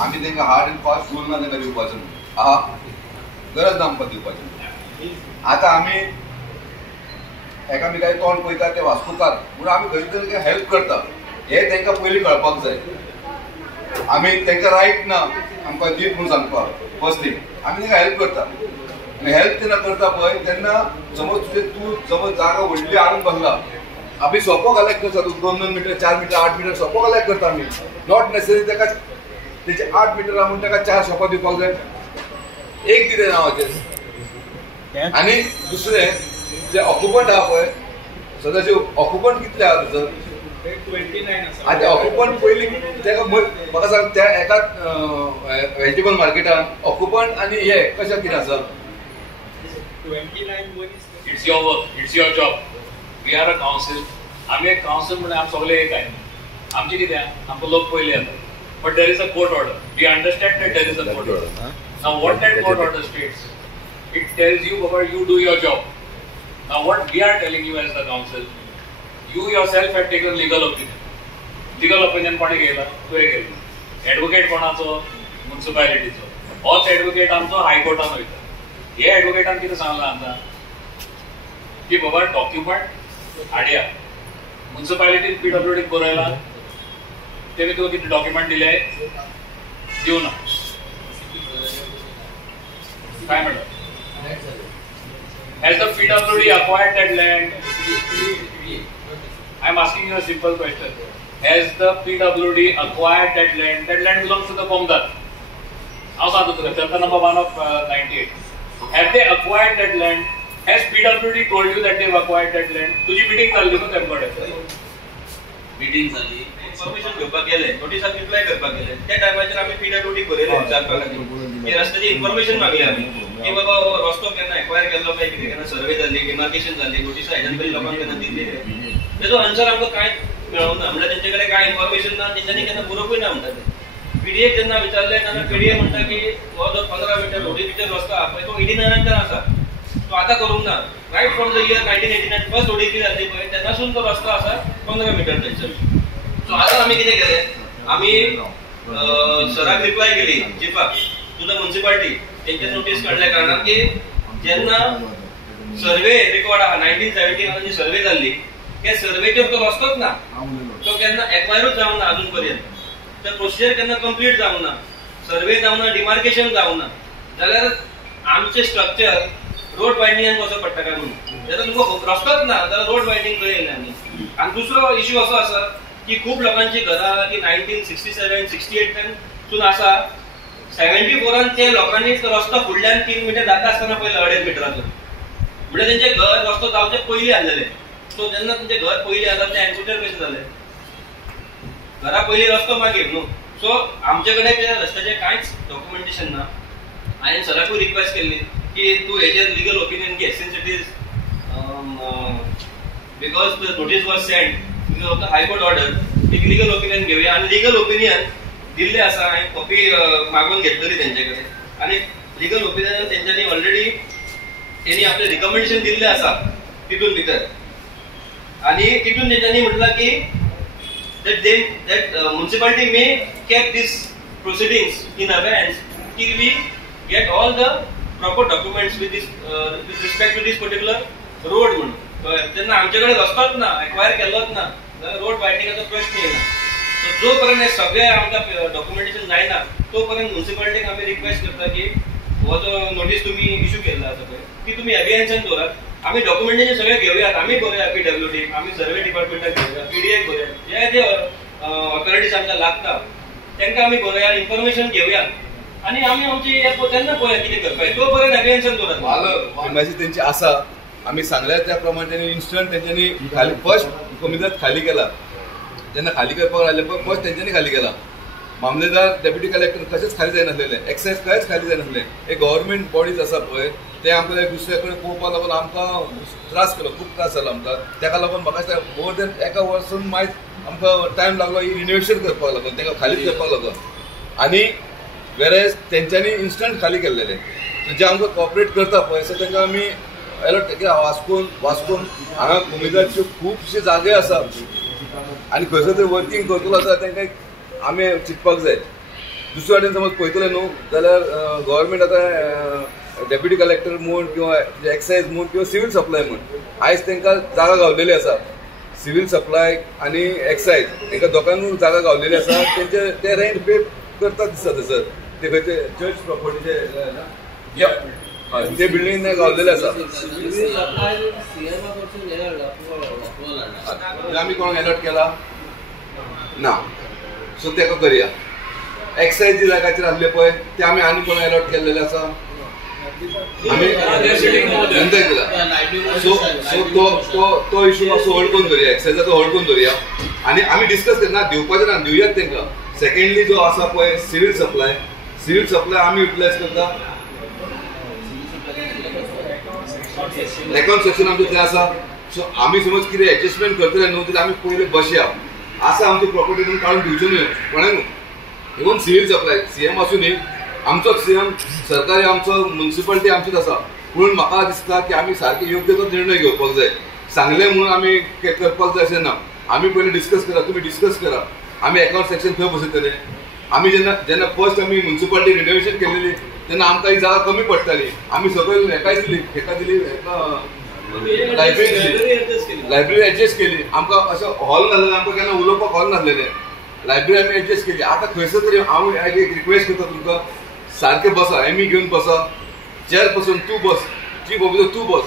आमी तांकां hard end fast rule ना तांकां दिवपाचो आहा गरज ना आमकां दिवपाची. आतां आमी एकामेकाचें तोंड पळयता ते वास्तूकार पूण आमी खंय तरी हेल्प करता हे तांकां पयलीं कळपाक जाय. आमी तांकां रायट ना आमकां दीत म्हणून सांगपाक फर्स्ट थिंग आमी तांकां हेल्प करता. आनी हेल्प तेन्ना करता पळय तेन्ना समज तूं समज जागा व्हडली हाडून बसला आमी सोंपो घाल्याक करता तूं 2-2 मिटर 4 मिटर 8 मिटर सोंपो घाल्याक करता आमी नॉट नेसेसरी ताका तेचे 8 मिटर आहा म्हणून ताका 4 सोंपो दिवपाक जाय एक कितें नांवाचें. आनी दुसरें जे ऑक्युपंट आहा पळय सदांचे ऑक्युपंट कितले आहा तुजो 29 आसा. आनी ऑक्युपंट पयलीं ताका म्हाका सांग त्या एकाच व्हेजिटेबल मार्केटान ऑक्युपंट आनी हे कशें कितें आसा 29 मनीस. It's your work, it's your job. We are a council. आम्ही एक council म्हणून आम्ही सगळे एक आहे. आमची किती आहे? आमको लोक पहिले येतात. But there is a court order. We understand that there is a court order. Now what that court order states? It tells you, Baba, you do your job. Now what we are telling you as the council, you yourself have taken legal opinion. Legal opinion कोणी घेतला? तुवें घेतला. Advocate कोणाचो? Municipalityचो. होच advocate आमचो हायकोर्टान वयता. हे एडवोकेटान कितें सांगलां आमकां की बाबा डॉक्युमेंट हाडया. म्युनिसिपालिटीन PWD बरयला तेमी तुका कितें डॉक्युमेंट दिले दिवना काय म्हणटा. Has the PWD acquired that land? I am asking you a simple question. Has the PWD acquired that land? That land belongs to the Komdar. हांव सांगता तुका chapter number 1 of 98. Have they acquired that land? Has PWD told you that they have acquired that land? तुझी meeting झाली न्हू तेमकडे meeting झाली information घेवपाक गेले नोटिसाक reply करपाक गेले त्या टायमाचेर आमी PWD बरयले विचारपाक लागले की रस्त्याची इन्फॉर्मेशन मागली आमी की बाबा रस्तो केन्ना एक्वायर केल्लो काय कितें केन्ना सर्वे जाल्ली डिमार्केशन जाल्ली नोटिसा हेच्यान पयलीं लोकांक केन्ना दिल्ली तेजो आन्सर आमकां कांय मेळोना. म्हणल्यार तेंचे कडेन कांय इन्फॉर्मेशन ना तेंच्यांनी केन्ना बरोवपूय ना म्हणटा ते. PDA जेन्ना विचारले तेन्ना PDA म्हणटा की हो जो 15 मिटर ODPचो रस्तो आहा पळय तो 89 आसा तो आतां करूंक ना. Right from the year 1989 first ODP जाल्ली पळय तेन्नासून तो रस्तो आसा 15 मिटर थंयसर. सो आतां आमी कितें केलें आमी सराक रिप्लाय केली चिफाक टू द म्युनिसिपालिटी तेंचे नोटीस काडल्या कारणान की जेन्ना सर्वे रेकॉर्ड आहा 1971 जी सर्वे जाल्ली त्या सर्वेचेर तो रस्तोच ना तो केन्ना एक्वायरूच जावंक ना अजून पर्यंत. तर प्रोसिजर केन्ना कंप्लीट जावंक ना सर्वे जावंक ना डिमार्केशन जावंक ना जाल्यार आमचे स्ट्रक्चर रोड बायडिंगान कसो पडटा काय म्हणून जाल्यार तुमकां रस्तोच ना जाल्यार रोड बायडिंग खंय येयलें आमी. आनी दुसरो इश्यू असो आसा की खूब लोकांची घरां की 1967 68 सून आसा 74 ते लोकांनी रस्तो फुडल्यान 3 मिटर जाता आसतना पयलो 2.5 मिटराचो म्हणजे तेंचे घर रस्तो जावचे पयलीं आसलेले. सो जेन्ना तुमचें घर पयलीं आसा तें एन्काउंटर कशें जालें घरा पयलीं रस्तो मागीर न्हू. सो आमचे कडेन त्या रस्त्याचें कांयच डॉक्युमेंटेशन ना. हांवें सराकूय रिक्वेस्ट केल्ली की तूं हेजेर लिगल ओपिनियन घे since it is because the notice was send because of the high court order एक लिगल ओपिनियन घेवया. आनी लिगल ओपिनियन दिल्लें आसा हांवें कॉपी मागून घेतलेली तेंचे कडेन आनी लिगल ओपिनियन तेंच्यांनी ऑलरेडी तेणी आपलें रिकमेंडेशन दिल्लें आसा तितून भितर. आनी तितून तेंच्यांनी म्हटलां की that municipality may keep these proceedings in abeyance till we get all the proper documents with respect to this particular road म्हणून. तेन्ना आमचे कडेन रस्तोच ना एक्वायर केल्लोच ना जाल्यार रोड बायडिंगाचो प्रश्न येना. सो जो पर्यंत हे सगळे आमकां डॉक्युमेंटेशन जायना तो पर्यंत म्युनिसिपालिटीक आमी रिक्वेस्ट करता की हो जो नोटीस तुमी इश्यू केल्लो आसा पळय ती तुमी एबियन्सान दवरात. आमी डॉक्युमेंटेशन सगळे घेवयात आमी बरोवया PWD आमी सर्वे डिपार्टमेंटाक घेवया PDA बरोवया जे ऑथॉरिटीज आमकां लागता तांकां आमी बरोवया इन्फॉर्मेशन घेवया आनी आमी आमची तेन्ना पळोवया कितें करपाक तो पर्यंत एबियन्सान दवरात. मॅसेज तेंची आसा आमी सांगल्या त्या प्रमाणे त्यांनी इन्स्टंट तेंच्यांनी खाली फर्स्ट कमिटीत खाली केला. जेन्ना खाली करपाक आयले पळय फर्स्ट तेंच्यांनी खाली केला. मामलेदार डेप्युटी कलेक्टर कशेंच खाली जायनासलेले एक्सायज कांयच खाली जायनासले. हे गव्हर्नमेंट बॉडीज आसा पळय ते आमकां दुसरे कडेन पळोवपाक लागून आमकां त्रास केलो खूब त्रास जालो आमकां. ताका लागून म्हाका दिसता मोर देन एका वर्सून मागीर आमकां टायम लागलो ही रिनोवेशन करपाक लागून तांकां खालीच करपाक लागून. आनी वेरेज तेंच्यांनी इन्स्टंट खाली केल्लेले जे आमकां कॉपरेट करता पळय सो तांकां आमी अलर्ट वास्कोन हांगा कुमेदाचे खुबशे जागे आसा आनी खंयसर तरी वर्किंग करतलो आसा तांकां आमी चिंतपाक जाय. दुसरे वाटेन समज पळयतले न्हू जाल्यार गव्हर्मेंट आतां डेप्युटी कलेक्टर म्हूण किंवा एक्सायज म्हूण किंवा सिव्हिल सप्लाय म्हूण आयज तांकां जागा गावलेली आसा. सिव्हिल सप्लाय आनी एक्सायज तांकां दोगांकूय जागा गावलेली आसा. तेंचे ते रेंट पे करतात दिसता थंयसर ते खंयचे चर्च प्रॉपर्टीचे ते बिल्डींग गावलेले आसा. आमी कोणाक अलर्ट केला ना. सो तेका करया. एक्सायज जी जाग्याचेर आसले पळय ते आमी आनी कोणाक अलर्ट केल्लेले आसा आमी नंतर केला. सो तो इशू मातसो होल्ड करून दवरया. एक्सायजाचो होल्ड करून दवरया आनी आमी डिस्कस करना दिवपाचें ना दिवयात तांकां. सेकंडली जो आसा पळय सिव्हिल सप्लाय आमी युटिलायज करता. अकाउंट सेक्शन आमचें तें आसा. सो आमी समज कितें एडजस्टमेंट करतले न्हू जाल्यार आमी पयलीं बसया. आसा आमची प्रॉपर्टी म्हणून काडून दिवच्यो न्हय कोणाक. इवन सिव्हिल सप्लाय सीएम आसूं न्ही आमचोच सीएम सरकारी आमचो म्युनिसिपालिटी आमचीच आसा. पूण म्हाका दिसता की आमी सारके योग्य तो निर्णय घेवपाक जाय. सांगलें म्हणून आमी करपाक जाय अशें ना. आमी पयलीं डिस्कस करा. तुमी डिस्कस करा. आमी अकाउंट सेक्शन खंय बसयतले. आमी जेन्ना फर्स्ट आमी म्युनिसिपालिटी रिनोवेशन केलेली तेन्ना आमकां ही जागा कमी पडटाली. आमी सगळें हेका दिली लायब्ररी एडजस्ट केली. आमकां अशें हॉल नासलेले आमकां केन्ना उलोवपाक हॉल नासलेले. लायब्ररी आमी एडजस्ट केली. आतां खंयसर तरी हांव एक रिक्वेस्ट करता तुमकां सारके बसा. एमी घेवन बसा. चेअर पर्सन तूं बस. चीफ ऑफिसर तूं बस.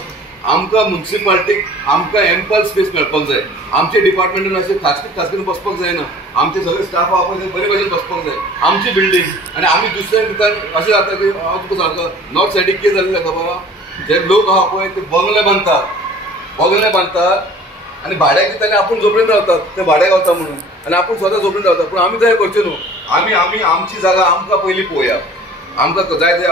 आमकां म्युनिसिपालिटीक आमकां एम्पल स्पेस मेळपाक जाय. आमच्या डिपार्टमेंटान अशें खासकीन बसपाक जायना. आमचे सगळे स्टाफ आहा पळय बरे भशेन बसपाक जाय. आमची बिल्डींग आनी आमी दुसऱ्या भितर अशें जाता की हांव तुका सांगता नॉर्थ सायडीक कितें जाल्लें खबर आहा. जे लोक आहा पळय ते बंगले बांदतात आनी भाड्याक दिता आनी आपूण झोपडीन रावतात. ते भाड्याक गावता म्हणून आनी आपूण स्वता झोपडीन रावता. पूण आमी तशें करचें न्हू. आमी आमची जागा आमकां पयलीं पळोवया. आमकां जाय ते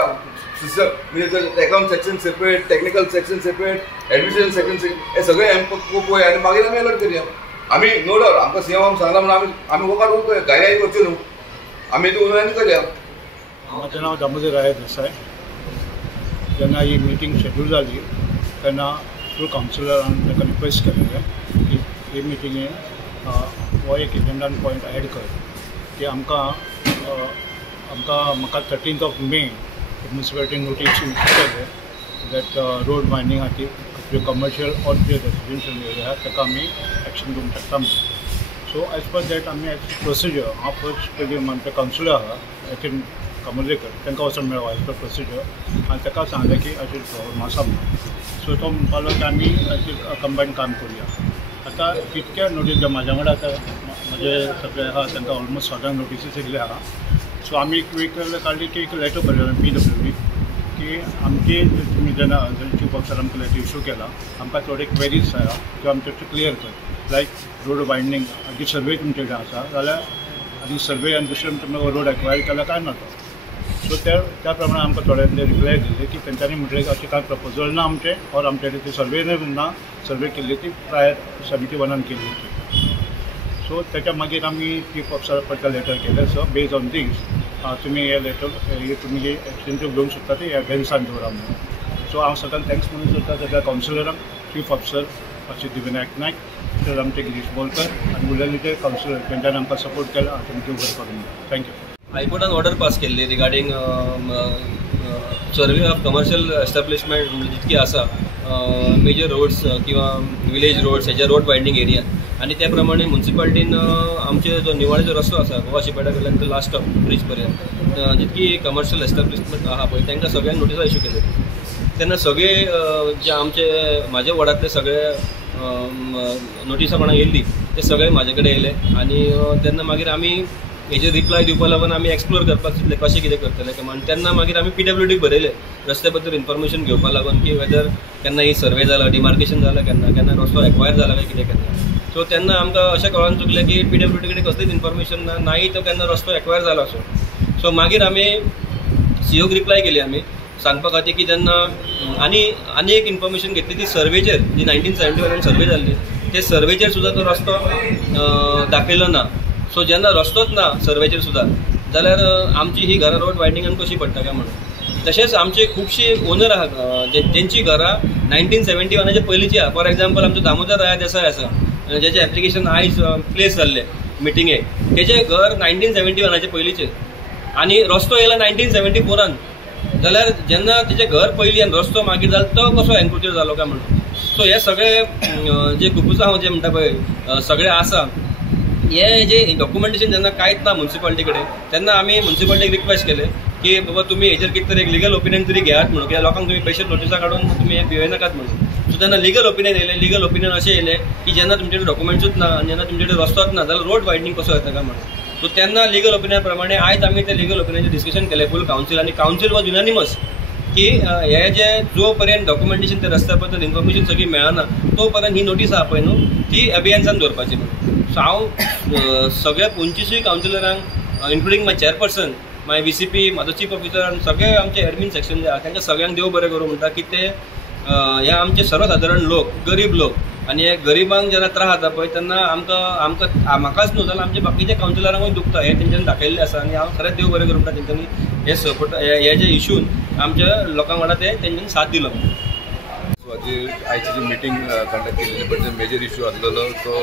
सिस्टम म्हणजे account section separate, technical section separate, administration section separate हे सगळे पळोवया आनी मागीर आमी अलर्ट करया. आमी नो डावट आमकां सीएम आमकां सांगला म्हणून आमी वोकाट उरतोय. गायी करच्यो न्हू. आमी ती उलोवयांनी करया. म्हजें नांव दामोदर राय देसाय. जेन्ना ही मिटींग शेड्यूल जाली तेन्ना थ्रू कावन्सिलरान ताका रिक्वेस्ट केल्लें की हे मिटिंगेन हो एक एजेंडान पॉयंट एड कर की म्हाका 13th May म्युनिसिपालिटी नोटीस केले दॅट रोड वायंडींग खातीर जे कमर्शियल ऑर जे रेसिडेन्शियल एरिया आहा ताका आमी एक्शन घेवंक शकता म्हणून. सो एज पर दॅट आमी एज प्रोसिजर हांव फर्स्ट पयलीं आमचे कावन्सिलर आहा नितीन कामोर्लेकर तांकां वचून मेळ्ळो एज पर प्रोसिजर आनी ताका सांगलें की अशें प्रॉब्लम आसा म्हणून. सो तो म्हणपालो की आमी कंबायन काम करुया. आतां कितक्या नोटीस म्हाज्या वांगडा आतां म्हाजे सगळे आहा तांकां ऑलमोस्ट 7 नोटीसीस येयल्ले आहा. सो आमी एक वीक काडली की एक लेटर बरयलें PWD की आमची तुमी जेन्ना चीफ ऑफिसर आमकां लेटर इशू केला आमकां थोडे क्वेरीज आहा त्यो आमचे क्लियर कर. लायक रोड वायंडींग आनी सर्वे तुमचे कडेन आसा जाल्यार आनी सर्वे आनी दुसरे तुमी रोड एक्वायर केला काय ना तो. सो त्या प्रमाणे आमकां थोड्यांनी रिप्लाय दिले की तेंच्यांनी म्हटलें की अशें कांय प्रपोजल ना आमचे और आमचे कडेन ती सर्वे ना. सर्वे केल्ली ती प्रायर 71 केल्ली ती. सो त्याच्या मागीर आमी चीफ ऑफिसरा पर्यंत लेटर केलें. सो बेज ऑन दीस तुमी हे लेटर तुमी हे एक्शन घेवंक शकता ते एडव्हान्सान दवरा म्हणून. सो हांव सगळ्यांक थँक्स म्हणून करता सगळ्या कावन्सिलरांक, चीफ ऑफिसर सिद्धिविनायक नायक, तर आमचे गिरीश बोलकर आनी उरलेले ते कावन्सिलर तेंच्यांनी आमकां सपोर्ट केला आनी तुमचे बरें करून थँक्यू. हायकोर्टान ऑर्डर पास केल्ली regarding survey of commercial establishment जितकी आसा मेजर रोड्स किंवा विलेज रोड्स हेजे रोड वायंडींग एरिया आनी त्या प्रमाणे म्युनिसिपालिटीन आमचे जो निवाळेचो रस्तो आसा गोवा शिपेटा कडल्यान तो लास्ट ब्रीज पर्यंत जितकी कमर्शियल एस्टॅब्लिशमेंट आहा पळय तांकां सगळ्यांक नोटिसा इशू केले. तेन्ना सगळे जे आमचे म्हाजे वॉर्डांतले सगळे नोटिसा कोणाक येयल्ली ते सगळे म्हाजे कडेन येयले आनी तेन्ना मागीर आमी हेजे रिप्लाय दिवपा लागून आमी एक्सप्लोर करपाक चिंतले कशें कितें करतले म्हणून. तेन्ना मागीर आमी PWDक बरयले रस्ते बद्दल इन्फॉर्मेशन घेवपा लागून की वेदर केन्ना ही सर्वे जाला, डिमार्केशन जालां केन्ना रस्तो एक्वायर जाला काय कितें केन्ना. सो तेन्ना आमकां अशें कळोन चुकलें की PWD कडेन कसलीच इन्फॉर्मेशन ना, नाही तो केन्ना रस्तो एक्वायर जाला असो. सो मागीर आमी COक रिप्लाय केली आमी सांगपा खातीर की तेन्ना आनी एक इन्फॉर्मेशन घेतली ती सर्वेचेर जी 1971 सर्वे जाल्ली ते सर्वेचेर सुद्दां तो रस्तो दाखयलो ना. सो जेन्ना रस्तोच ना सर्वेचेर सुद्दां जाल्यार आमची ही घरां रोड वायंडिंगान कशी पडटा काय म्हणून. तशेंच आमचे खुबशी ओनर आहा जेंची घरां 1971 पयलींची आहा. फॉर एग्जाम्पल आमचो दामोदर राय देसाय आसा जेचें एप्लिकेशन आयज प्लेस जाल्लें मिटिंगेक तेजें घर 1971 पयलींचें. आनी रस्तो येयला 1974 जाल्यार जेन्ना तिचें घर पयलीं आनी रस्तो मागीर जालो तो कसो एन्क्रोचर जालो काय म्हणून. सो हे सगळे जे खुबूच हांव जे म्हणटा पळय सगळे आसा हे जे डॉक्युमेंटेशन जेन्ना कांयच ना म्युन्सिपालिटी कडेन तेन्ना आमी म्युन्सिपालिटीक रिक्वेस्ट केले की बाबा तुम्ही हेजेर कितें तरी एक लिगल ओपिनियन तरी घेयात म्हणून कित्याक लोकांक तुम्ही पेशंट नोटिसा काडून तुम्ही हे भिवय नाकात म्हणून. सो तेन्ना लिगल ओपिनियन येयलें. लिगल ओपिनियन अशें येयलें की जेन्ना तुमचे कडेन डॉक्युमेंट्सूच ना आनी जेन्ना तुमचे कडेन रस्तोच ना जाल्यार रोड वायडनींग कसो येता काय म्हणून. सो तेन्ना लिगल ओपिनियन प्रमाणे आयज आमी ते लिगल ओपिनियनाचेर डिस्कशन केलें फूल कावन्सील आनी कावन्सील वॉज युनानिमस की हे जे जो पर्यंत डॉक्युमेंटेशन ते रस्त्या बद्दल इन्फॉर्मेशन सगळी मेळना तो पर्यंत ही नोटीस आहा पळय न्हू ती अभियानसान दवरपाची म्हणून. सो हांव सगळ्या 25 कावन्सिलरांक इन्क्लुडींग माय चेअरपर्सन माय VCP म्हाजो चीफ ऑफिसर आनी सगळे आमचे एडमीन सेक्शन जे आहा तांकां सगळ्यांक देव बरें करूं म्हणटा की ते हे आमचे सर्वसाधारण लोक गरीब लोक आनी हे गरिबांक जेन्ना त्रास जाता पळय तेन्ना आमकां म्हाकाच न्हू जाल्यार आमचे बाकीच्या कावन्सिलरांकूय दुखता हे तेंच्यांनी दाखयल्लें आसा आनी हांव खरेंच देव बरें करूं म्हणटा तेंच्यांनी हे सपोर्ट हे जे इशून आमच्या लोकांक वांगडा ते तेंच्यांनी साथ दिलो. आयची जी मिटींग कंडक्ट केलेली बट मेजर इश्यू आसलेलो तो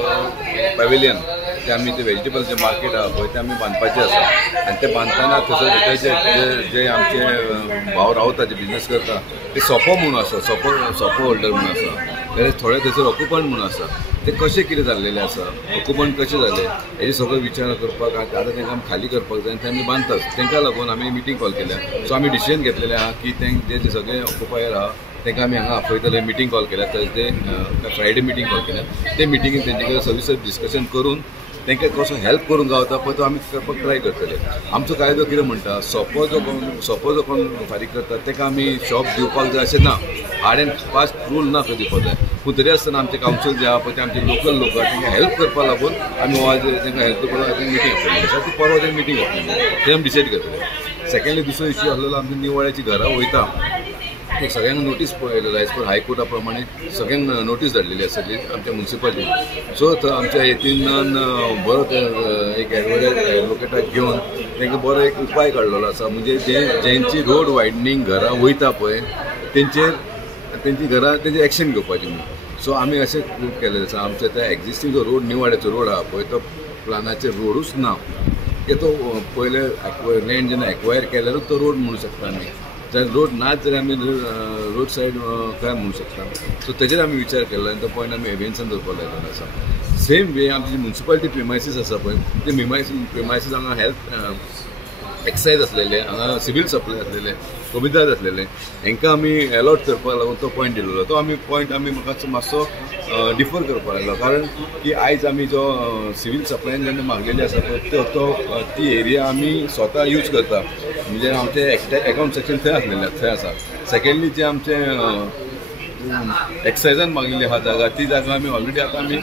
पॅविलियन जे आमी ते वेजिटेबल जे मार्केट आहा पळय ते आमी बांदपाचें आसा आनी ते बांदतना थंयसर जे आमचे भाव रावता जे बिजनेस करता ते सोपो म्हणून आसा सोपो होल्डर म्हणून आसा जाल्यार थोडे थंयसर ऑक्युपंट म्हणून आसा ते कशें कितें जाल्लेले आसा ऑक्युपंट कशें जाले हेजे सगळो विचार करपाक आतां तांकां खाली करपाक जाय आनी ते आमी बांदतात तांकां लागून आमी मिटींग कॉल केल्या. सो आमी डिसिजन घेतलेलें आहा की जे सगळे ऑक्युपायर आहा तांकां आमी हांगा आपयतले मिटींग कॉल केल्या थर्सडे फ्रायडे मिटींग कॉल केल्या. ते मिटींगेन तेंचे कडेन सविस्तर डिस्कशन करून तांकां कसो हेल्प करूंक गावता पळय तो आमी करपाक ट्राय करतले. आमचो कायदो कितें म्हणटा सोपो जो कोण फारीक करता ताका आमी शॉप दिवपाक जाय अशें ना. हार्ड एंड फास्ट रूल ना खंय दिवपाक जाय पूण तरी आसतना आमचे कावन्सील जे आहा पळय ते आमचे लोकल लोक आहा तांकां हेल्प करपा लागून आमी आज तांकां हेल्प करपा लागून मिटींग आपयली आसा ती परवा ते मिटींग आपयली ते आमी डिसायड करतले. सेकंडली दुसरो इश्यू आसलेलो आमच्या निवळ्याची घरां वयता ते सगळ्यांक नोटीस पळयलेलो एज पर हायकोर्टा प्रमाणे सगळ्यांक नोटीस धाडलेली आसा आमच्या म्युन्सिपालिटीन. सो आमच्या येतिनान बरो एक एडवोकेटाक घेवन तांकां बरो एक उपाय काडलेलो आसा म्हणजे जेंची रोड वायडनींग घरां वयता पळय तेंची घरां तेंची एक्शन घेवपाची म्हणून. सो आमी अशें केलेलें आसा आमच्या त्या एक्झिस्टींग जो रोड निवाड्याचो रोड आहा पळय तो प्लानाचेर रोडूच ना की तो पयले लँड जेन्ना एक्वायर केल्यारूच तो रोड म्हणू शकता आमी जाल्यार रोड नाच जाल्यार आमी रोड सायड काय म्हणू शकता. सो तेजेर आमी विचार केलो आनी तो पॉयंट आमी एवियन्सान दवरपाक लायिल्लो आसा. सेम वे आमची म्युन्सिपालिटी प्रिमायसीस आसा पळय ते प्रिमायसीस हांगा हेल्थ एक्सायज आसलेले हांगा सिवील सप्लाय आसलेले कमिदार आसलेले हांकां आमी अलॉट करपाक लागून तो पॉयंट दिल्लो. तो आमी पॉयंट आमी म्हाका मातसो डिफर करपाक लागलो कारण की आयज आमी जो सिवील सप्लायन जेन्ना मागलेली आसा पळय ती एरिया आमी स्वता यूज करता म्हणजे आमचे एकाउंट सेक्शन थंय आसलेले थंय आसा. सेकंडली जे आमचे एक्सायजान मागिल्ली आहा जागा ती जागा आमी ऑलरेडी आतां आमी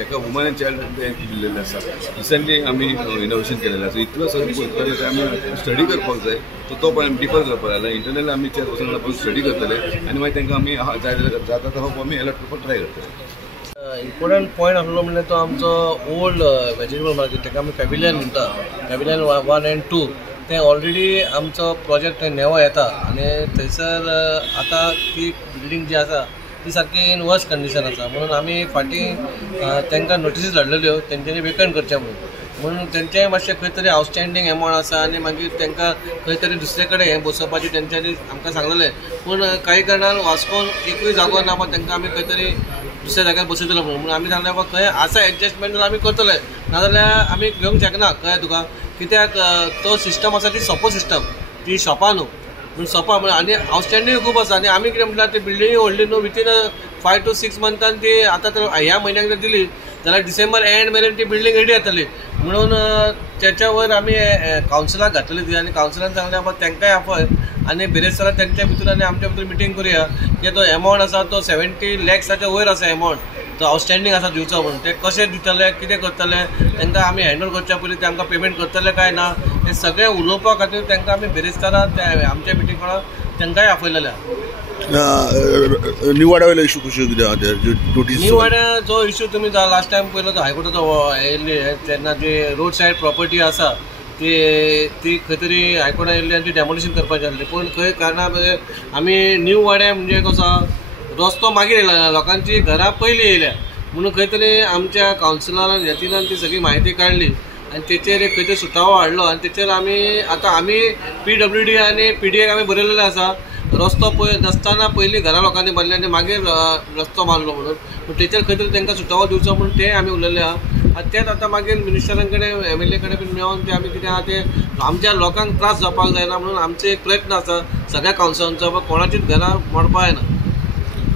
एका वुमन एंड चायल्ड दिल्लेले आसा. रिसंटली आमी इनोवेशन केलेलें आसा. इतलो सगळें पळयतले ते आमी स्टडी करपाक जाय तो पण आमी डिफर करपाक लागला. इंटरनल आमी चेअरपर्सन आपण स्टडी करतले आनी मागीर तांकां आमी जाय जाल्यार जाता तो आमी अलॉट करपाक ट्राय करतले. इम्पॉर्टंट पॉयंट आसलो म्हणजे तो आमचो ओल्ड वेजिटेबल मार्केट ताका आमी पॅविलियन म्हणटा पॅविलियन 1 and 2 ते ऑलरेडी आमचो प्रोजेक्ट नेवा येता आनी थंयसर आतां ती बिल्डींग जी आसा ती सारकी इन वर्स्ट कंडिशन आसा म्हणून आमी फाटीं तांकां नोटिसीस धाडलेल्यो तेंच्यांनी वेकंट करचें म्हणून तेंचें मातशें खंय तरी आउटस्टँडींग एमावंट आसा आनी मागीर तांकां खंय तरी दुसरे कडेन हें बसोवपाचें तेंच्यांनी आमकां सांगलेलें पूण कांय कारणान वास्कोन एकूय जागो ना तांकां आमी खंय तरी दुसऱ्या जाग्यार बसयतलो म्हणून आमी सांगलें बाबा खंय आसा एडजस्टमेंट आमी करतले नाजाल्यार आमी घेवंक शकना कळ्ळें तुका कित्याक तो सिस्टम आसा ती सोपो सिस्टम ती शॉपां न्हू पूण सोपा आनी आउटस्टँडींग खूब आसा आनी आमी कितें म्हणटा ती बिल्डींग व्हडली न्हू विथीन 5 to 6 months ती आतां तर ह्या म्हयन्याक जर दिली जाल्यार डिसेंबर एंड मेरेन ती बिल्डींग रेडी जातली म्हणून त्याच्या वयर आमी कावन्सिलाक घातली ती आनी कावन्सिलान सांगलें बाबा तांकांय आपय आनी बेरेस्तारा तेंच्या भितर आनी आमच्या भितर मिटींग करुया की तो एमावंट आसा तो 70 lakhs वयर आसा एमावंट तो आउटस्टँडींग आसा दिवचो म्हणून ते कशें दितले कितें करतले तांकां आमी हँडल करच्या पयलीं ते आमकां पेमेंट करतले काय ना हे सगळें उलोवपा खातीर तांकां आमी बेरेस्तारा आमच्या मिटींग तांकांय आपयलेल्या. निवाड्या वयलो इशू कशें कितें नोटीस निवाड्या जो इशू तुमी लास्ट टायम पयलो तो हायकोर्टाचो येयल्ली तेन्ना जी रोड सायड प्रॉपर्टी आसा ती खंय तरी हायकोर्टान येयल्ली आनी ती डेमोलिशन करपाची आसली पूण खंय कारणां आमी न्यू वाड्या म्हणजे कसो रस्तो मागीर येयला लोकांची घरां पयलीं येयल्या म्हणून खंय तरी आमच्या कावन्सिलरान येतिनान ती सगळी म्हायती काडली आनी तेचेर एक खंय तरी सुटावो हाडलो आनी तेचेर आमी PWD आनी PDAक आमी बरयलेलें आसा रस्तो नासतना पयलीं घरा लोकांनी बांदले आनी मागीर रस्तो बांदलो म्हणून पूण तेचेर खंय तरी तांकां सुटावो दिवचो म्हणून ते आमी उलयले आहा आनी तेच आतां मागीर मिनिस्टरां कडेन MLA कडेन बीन मेळोन ते आमी कितें आहा ते आमच्या लोकांक त्रास जावपाक जायना म्हणून आमचो एक प्रयत्न आसा सगळ्या कावन्सिलांचो कोणाचीच घरां मोडपा जायना.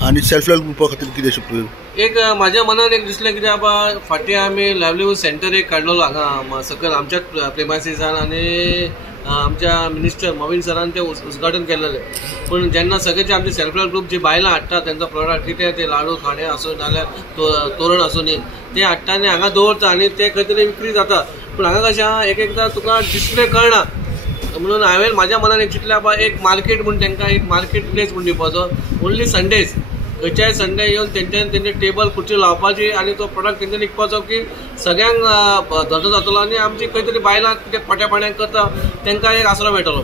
आनी सेल्फ हेल्प ग्रुपा खातीर कितें शिकलो एक म्हाज्या मनान एक दिसलें कितें बाबा फाटीं आमी लायव्हलीहूड सेंटर एक काडलेलो हांगा सकयल आमच्याच प्रेमायसीसान आनी आमच्या मिनिस्टर मोविन सरान ते उद्घाटन केलेलें पूण जेन्ना सगळेचे आमचे सेल्फ हेल्प ग्रुप जी बायलां हाडटा तेंचो प्रोडक्ट कितें ते लाडू खाणे आसूं नाल्यार तोरण आसूं न्ही ते हाडटा आनी हांगा दवरता आनी ते खंय तरी विक्री जाता पूण हांगा कशें आहा एकदां तुका डिस्प्ले कळना म्हणून हांवें म्हाज्या मनान एक चिंतलें बाबा एक मार्केट म्हूण तांकां एक मार्केट प्लेस म्हूण दिवपाचो ओन्ली संडेज खंयच्याय संडे येवन तेंचे टेबल खुर्ची लावपाची आनी तो प्रोडक्ट तेंच्यांनी विकपाचो की सगळ्यांक धंदो जातलो आनी आमची खंय तरी बायलां कितें पोट्या पाण्याक करता तांकां एक आसरो मेळटलो.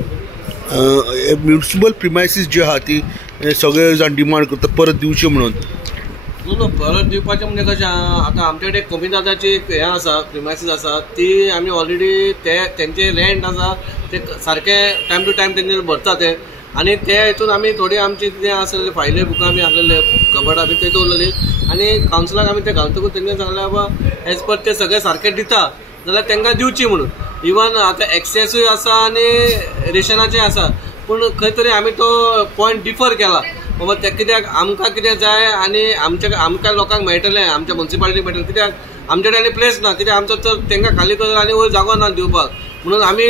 म्युनिसिपल प्रिमायसीस जी आहा ती सगळे जाण डिमांड करता परत दिवची म्हणून न्हू परत दिवपाचें म्हणजे कशें आहा आतां आमचे कडेन कमी दादाची हें आसा प्रिमायसीस आसा ती आमी ऑलरेडी तेंचे रेंट आसा ते सारकें टायम टू टायम तेंचे भरता ते आनी ते हितून आमी थोडी आमची कितें आसलेले फायले बुकां आमी आसलेले कबडां बी ते दवरलेली आनी कावन्सिलाक आमी ते घालतकूच तेंच्यानी सांगलें बाबा एज पर ते सगळें सारकें दिता जाल्यार तांकां दिवची म्हणून इवन आतां एक्सेसूय आसा आनी रेशनाचें आसा पूण खंय तरी आमी तो पॉयंट डिफर केला बाबा ते कित्याक आमकां कितें जाय आनी आमच्या लोकांक मेळटलें आमच्या म्युनिसिपालिटीक मेळटलें कित्याक आमचे कडेन आनी प्लेस ना कित्याक आमचो तर तांकां खाली कर आनी वयर जागो ना दिवपाक म्हणून आमी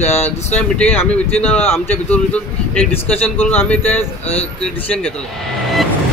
दुसऱ्या मिटींग आमी विथीन आमच्या भितर एक डिस्कशन करून आमी ते डिसिजन घेतले.